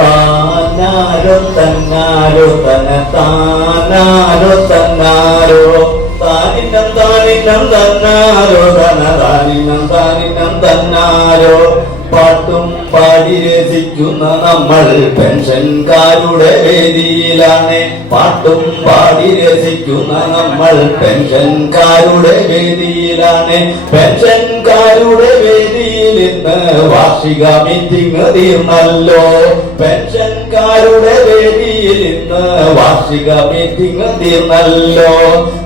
താനാരോ തന്നാരോ താനാരോ തന്നാരോ താനിന്നം താനിന്നം തന്നാരോ താനിന്നം താനിന്നം തന്നാരോ പാട്ടും പാടി രസിക്കുന്ന നമ്മൾ പെൻഷൻകാരുടെ വേദിയിലാണ്. പാട്ടും പാടി രസിക്കുന്ന നമ്മൾ പെൻഷൻകാരുടെ വേദിയിലാണ്. പെൻഷൻകാരുടെ വേദിയിൽ ഇന്ന് വാർഷിക മീറ്റിംഗ് തീർന്നല്ലോ. പെൻഷൻകാരുടെ വേദിയിൽ ഇന്ന് വാർഷിക മീറ്റിംഗ് തീർന്നല്ലോ.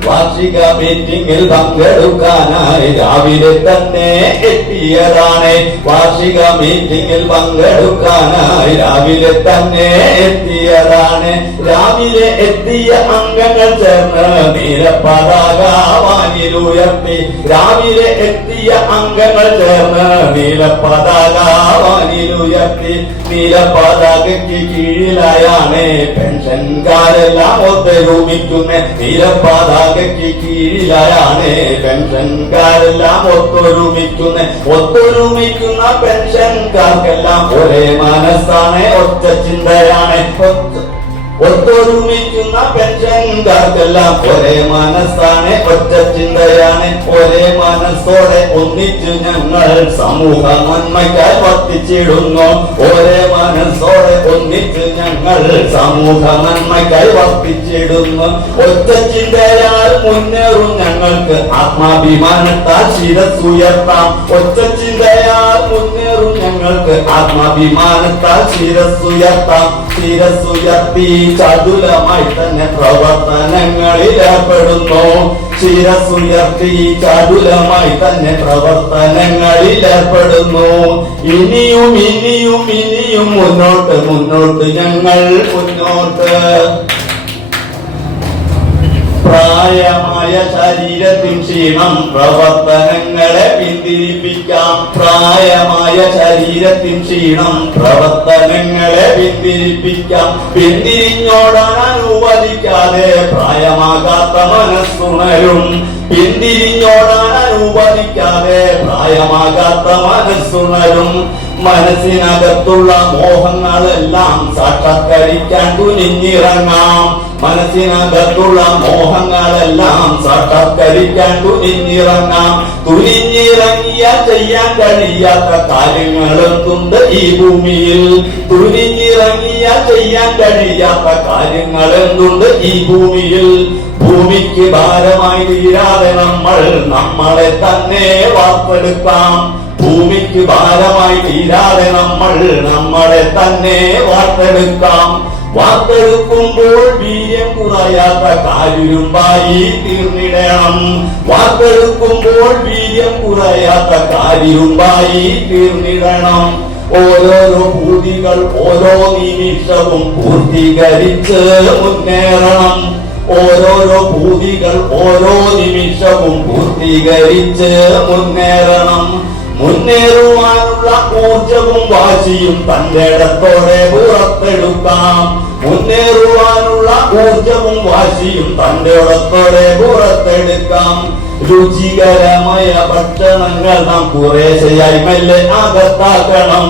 വാർഷിക മീറ്റിംഗിൽ പങ്കെടുക്കാനായി രാവിലെ തന്നെ എത്തിയതാണ്. വാർഷിക മീറ്റിംഗിൽ പങ്കെടുക്കാനായി രാവിലെ തന്നെ എത്തിയതാണ്. രാവിലെ എത്തിയ അംഗങ്ങൾ ചേർന്ന് നീലപ്പതാക വാനിലുയർത്തി. രാവിലെ എത്തിയ അംഗങ്ങൾ ചേർന്ന് നീലപ്പതാക വാനിലുയർത്തി. നീലപ്പതാകയ്ക്ക് കീഴിലായാണ് പെൻഷൻകാരെല്ലാം ഒത്തൊരുമിക്കുന്ന. നീലപ്പതാകയ്ക്ക് കീഴിലായാണ് പെൻഷൻകാരെല്ലാം ഒത്തൊരുമിക്കുന്ന പെൻഷൻകാർക്കെല്ലാം ഒരേ മനസ്സാണ്, ഒറ്റ ചിന്തയാണ്. ഒത്തൊരുമിക്കുന്ന പെൻഷൻകാർക്കെല്ലാം ഒരേ മനസ്സാണ്, ഒറ്റ ചിന്തയാണ്. ഒരേ മനസ്സോടെ ഒന്നിച്ച് ഞങ്ങൾ സമൂഹ നന്മയ്ക്കായി വർത്തിച്ചിടുന്നു. ഒരേ മനസ്സോടെ ഒന്നിച്ച് ഞങ്ങൾ സമൂഹ നന്മയ്ക്കായി വർത്തിച്ചിടുന്നു. ഒറ്റ ചിന്തയാൽ മുന്നേറും ഞങ്ങൾക്ക് ആത്മാഭിമാനത്താൽ ശിരസ്സുയർത്താം. ഒറ്റ ചിന്തയാൽ മുന്നേറും ഞങ്ങൾക്ക് ആത്മാഭിമാനത്താൽ ശിരസ്സുയർത്താം. ശിരസ്സുയർത്തി ചടുലമായി തന്നെ പ്രവർത്തനങ്ങളിൽ ഏർപ്പെടുന്നു. ശിരസ്സുയർത്തി ചടുലമായി തന്നെ പ്രവർത്തനങ്ങളിൽ ഏർപ്പെടുന്നു. ഇനിയും ഇനിയും ഇനിയും മുന്നോട്ട് മുന്നോട്ട് ഞങ്ങൾ മുന്നോട്ട്. പ്രായമായ ശരീരത്തിൻ ക്ഷീണം പ്രവർത്തനങ്ങളെ പിന്തിരിപ്പിക്കാം. പ്രായമായ ശരീരത്തിൻ ക്ഷീണം പ്രവർത്തനങ്ങളെ പിന്തിരിപ്പിക്കാം. പിന്തിരിഞ്ഞോടാൻ അനുവദിക്കാതെ പ്രായമാകാത്ത മനസ്സുണരും. പിന്തിരിഞ്ഞോടാൻ അനുവദിക്കാതെ പ്രായമാകാത്ത മനസ്സുണരും. മനസ്സിനകത്തുള്ള മോഹങ്ങളെല്ലാം സാക്ഷാത്കരിക്കാൻ തുനിഞ്ഞിറങ്ങാം. മനസ്സിനകത്തുള്ള മോഹങ്ങളെല്ലാം സാക്ഷാത്കരിക്കാൻ തുനിഞ്ഞിറങ്ങാം. തുനിഞ്ഞിറങ്ങിയാൽ ചെയ്യാൻ കഴിയാത്ത കാര്യങ്ങളെന്തുണ്ട് ഈ ഭൂമിയിൽ. തുനിഞ്ഞിറങ്ങിയാൽ ചെയ്യാൻ കഴിയാത്ത കാര്യങ്ങളെന്തുണ്ട് ഈ ഭൂമിയിൽ. ഭൂമിക്ക് ഭാരമായി തീരാതെ നമ്മൾ നമ്മളെ തന്നെ വാർത്തെടുക്കാം. ഭൂമിക്ക് ഭാരമായി തീരാതെ നമ്മൾ നമ്മളെ തന്നെ വാർത്തെടുക്കാം. വാർത്തെടുക്കുമ്പോൾ വീര്യം കുറയാത്ത കാരിരുമ്പായി തീർന്നിടണം. വാർത്തെടുക്കുമ്പോൾ വീര്യം കുറയാത്ത കാരിരുമ്പായി തീർന്നിടണം. ഓരോരോ പൂതികൾ ഓരോ നിമിഷവും പൂർത്തീകരിച്ച് മുന്നേറണം. ഓരോരോ പൂതികൾ ഓരോ നിമിഷവും പൂർത്തീകരിച്ച് മുന്നേറണം. മുന്നേറുവാനുള്ള ഊർജവും വാശിയും തന്റെ ഇടത്തോടെ പുറത്തെടുക്കാം. മുന്നേറുവാനുള്ള ഊർജവും വാശിയും തന്റെ ഇടത്തോടെ പുറത്തെടുക്കാം. രുചികരമായ ഭക്ഷണങ്ങൾ നാം കുറേശ്ശെയായി മെല്ലെ അകത്താക്കണം.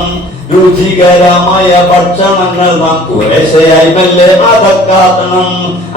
രുചികരമായ ഭക്ഷണങ്ങൾ നാം കുറേശ്ശെയായി മെല്ലെ അകത്താക്കണം.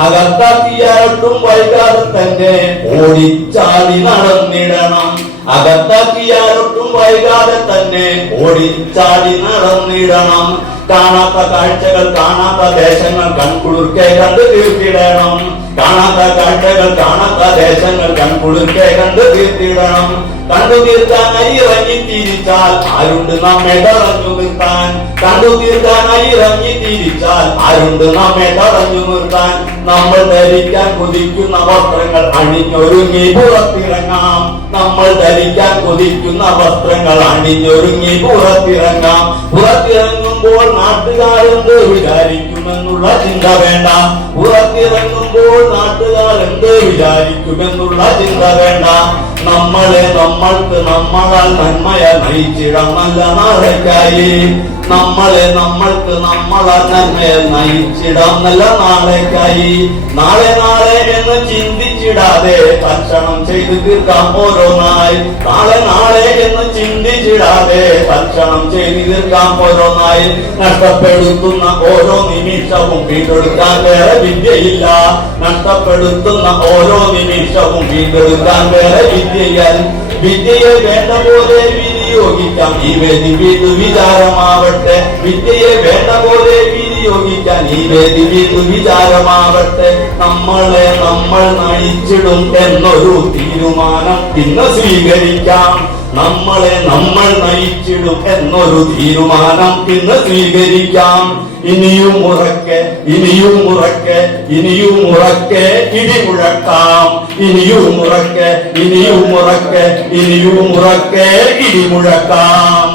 അകത്താക്കിയായിട്ടും വൈകാതെ തന്നെ ഓടിച്ചാടി നടന്നിടണം. അകത്താക്കിയാലൊട്ടും വൈകാതെ തന്നെ ഓടിച്ചാടി നടന്നിടണം. കാണാത്ത കാഴ്ചകൾ കാണാത്ത ദേശങ്ങൾ കൺകുളിർക്കെ കണ്ട് തീർത്തിടണം. കാണാത്ത കാഴ്ചകൾ കാണാത്ത ദേശങ്ങൾ കൺകുളിർക്കെ കണ്ട് തീർത്തിടണം. കണ്ടു തീർക്കാനായി ഇറങ്ങി തിരിച്ചാൽ ആരുണ്ട് നമ്മെ തടഞ്ഞു നിർത്താൻ. കണ്ടു തീർക്കാനായി ഇറങ്ങി തിരിച്ചാൽ ആരുണ്ട് നമ്മെ തടഞ്ഞു നിർത്താൻ. നമ്മൾ ധരിക്കാൻ കൊതിക്കുന്ന വസ്ത്രങ്ങൾ അണിഞ്ഞൊരുങ്ങി പുറത്തിറങ്ങാം. നമ്മൾ ധരിക്കാൻ കൊതിക്കുന്ന വസ്ത്രങ്ങൾ അണിഞ്ഞൊരുങ്ങി പുറത്തിറങ്ങാം. പുറത്തിറങ്ങുമ്പോൾ നാട്ടുകാരെന്ത് വിചാരിക്കും ചെയ്യുമെന്നുള്ള ചിന്ത വേണ്ട. പുറത്തിറങ്ങുമ്പോൾ നാട്ടുകാർ എന്ത് വിചാരിക്കുമെന്നുള്ള ചിന്ത വേണ്ട. നമ്മളെ നമ്മൾക്ക് നമ്മളാൽ നന്മയെ നയിച്ചിടാം നല്ല നാളേക്കായി. നമ്മളെ നമ്മൾക്ക് നമ്മളാൽ നന്മയെ നയിച്ചിടാം നല്ല നാളേക്കായി. നാളെ നാളെ എന്ന് ചിന്തിച്ചിടാതെ തൽക്ഷണം ചെയ്തു തീർക്കാം ഓരോന്നായി. നാളെ നാളെ എന്ന് ചിന്തിച്ചിടാതെ തൽക്ഷണം ചെയ്തു തീർക്കാം ഓരോന്നായി. നഷ്ടപ്പെടുത്തുന്ന ഓരോ നിമിഷവും വീണ്ടെടുക്കാൻ വേറെ വിദ്യയില്ല. നഷ്ടപ്പെടുത്തുന്ന ഓരോ നിമിഷവും വീണ്ടെടുക്കാൻ വേറെ വിദ്യയെ വേണ്ട പോലെ വിനിയോഗിക്കാം. ഈ വേദി വീട്ടു വിചാരമാവട്ടെ. വിദ്യയെ വേണ്ട പോലെ വിനിയോഗിക്കാൻ ഈ വേദി വീട്ടു വിചാരമാവട്ടെ. നമ്മളെ നമ്മൾ നയിച്ചിടും എന്നൊരു തീരുമാനം ഇന്ന് സ്വീകരിക്കാം. നമ്മളെ നമ്മൾ നയിച്ചിടും എന്നൊരു തീരുമാനം ഇന്ന് സ്വീകരിക്കാം. ഇനിയും ഉറക്കെ ഇനിയും ഉറക്കെ ഇനിയും ഉറക്കെ ഇടിമുഴക്കാം. ഇനിയും ഉറക്കെ ഇനിയും ഉറക്കെ ഇനിയും ഉറക്കെ ഇടിമുഴക്കാം.